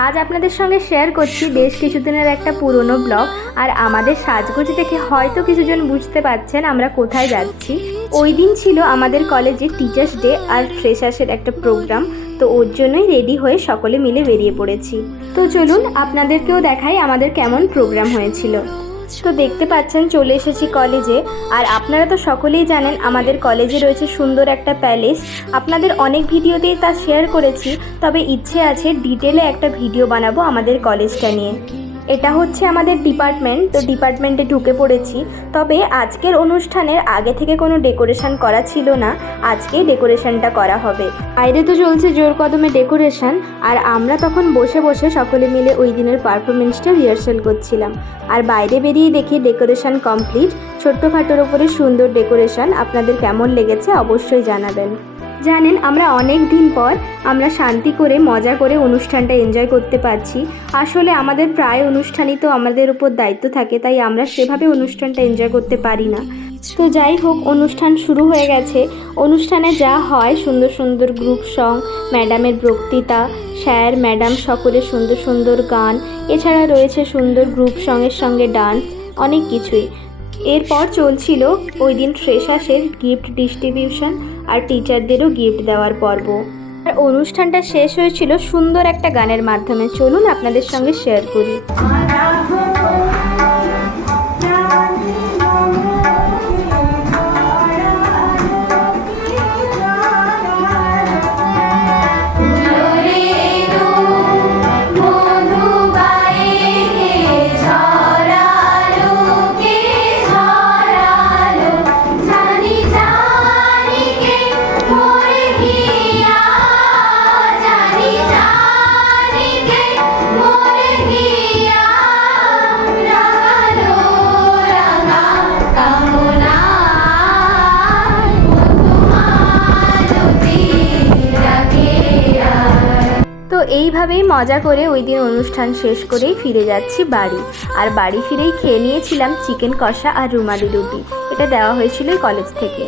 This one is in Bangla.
আজ আপনাদের সঙ্গে শেয়ার করছি বেশ কিছুদিনের একটা পুরনো ব্লগ। আর আমাদের সাজগোজ দেখে হয়তো কিছুজন বুঝতে পারছেন আমরা কোথায় যাচ্ছি। ওই দিন ছিল আমাদের কলেজে টিচার্স ডে আর ফ্রেশার্সের একটা প্রোগ্রাম, তো ওর জন্যই রেডি হয়ে সকলে মিলে বেরিয়ে পড়েছি। তো চলুন আপনাদেরকেও দেখাই আমাদের কেমন প্রোগ্রাম হয়েছিল। তো দেখতে পাচ্ছেন চলে এসেছি কলেজে। আর আপনারা তো সকলেই জানেন আমাদের কলেজে রয়েছে সুন্দর একটা প্যালেস। আপনাদের অনেক ভিডিওতেই তা শেয়ার করেছি, তবে ইচ্ছে আছে ডিটেলে একটা ভিডিও বানাবো আমাদের কলেজটা নিয়ে। এটা হচ্ছে আমাদের ডিপার্টমেন্ট, তো ডিপার্টমেন্টে ঢুকে পড়েছি। তবে আজকের অনুষ্ঠানের আগে থেকে কোনো ডেকোরেশন করা ছিল না, আজকেই ডেকোরেশনটা করা হবে। বাইরে তো চলছে জোর কদমে ডেকোরেশন, আর আমরা তখন বসে বসে সকলে মিলে ওই দিনের পারফরমেন্সটা রিহার্সাল করছিলাম। আর বাইরে বেরিয়ে দেখি ডেকোরেশন কমপ্লিট। ছোট্টখাটোর উপরে সুন্দর ডেকোরেশন। আপনাদের কেমন লেগেছে অবশ্যই জানাবেন। জানেন আমরা অনেক দিন পর আমরা শান্তি করে মজা করে অনুষ্ঠানটা এনজয় করতে পারছি। আসলে আমাদের প্রায় অনুষ্ঠানই তো আমাদের উপর দায়িত্ব থাকে, তাই আমরা সেভাবে অনুষ্ঠানটা এনজয় করতে পারি না। তো যাই হোক, অনুষ্ঠান শুরু হয়ে গেছে। অনুষ্ঠানে যা হয় সুন্দর সুন্দর গ্রুপ সং, ম্যাডামের বক্তৃতা, স্যার ম্যাডাম সকলের সুন্দর সুন্দর গান, এছাড়া রয়েছে সুন্দর গ্রুপ সঙের সঙ্গে ডান্স, অনেক কিছুই। এরপর চলছিল ওই দিন ফ্রেশার্সের গিফট ডিস্ট্রিবিউশন আর টিচারদেরও গিফট দেওয়ার পর্ব। আর অনুষ্ঠানটা শেষ হয়েছিল সুন্দর একটা গানের মাধ্যমে। চলুন আপনাদের সঙ্গে শেয়ার করি। তো এইভাবেই মজা করে ওই দিন অনুষ্ঠান শেষ করেই ফিরে যাচ্ছি বাড়ি। আর বাড়ি ফিরেই খেয়ে নিয়েছিলাম চিকেন কষা আর রুমালি রুটি। এটা দেওয়া হয়েছিল কলেজ থেকে।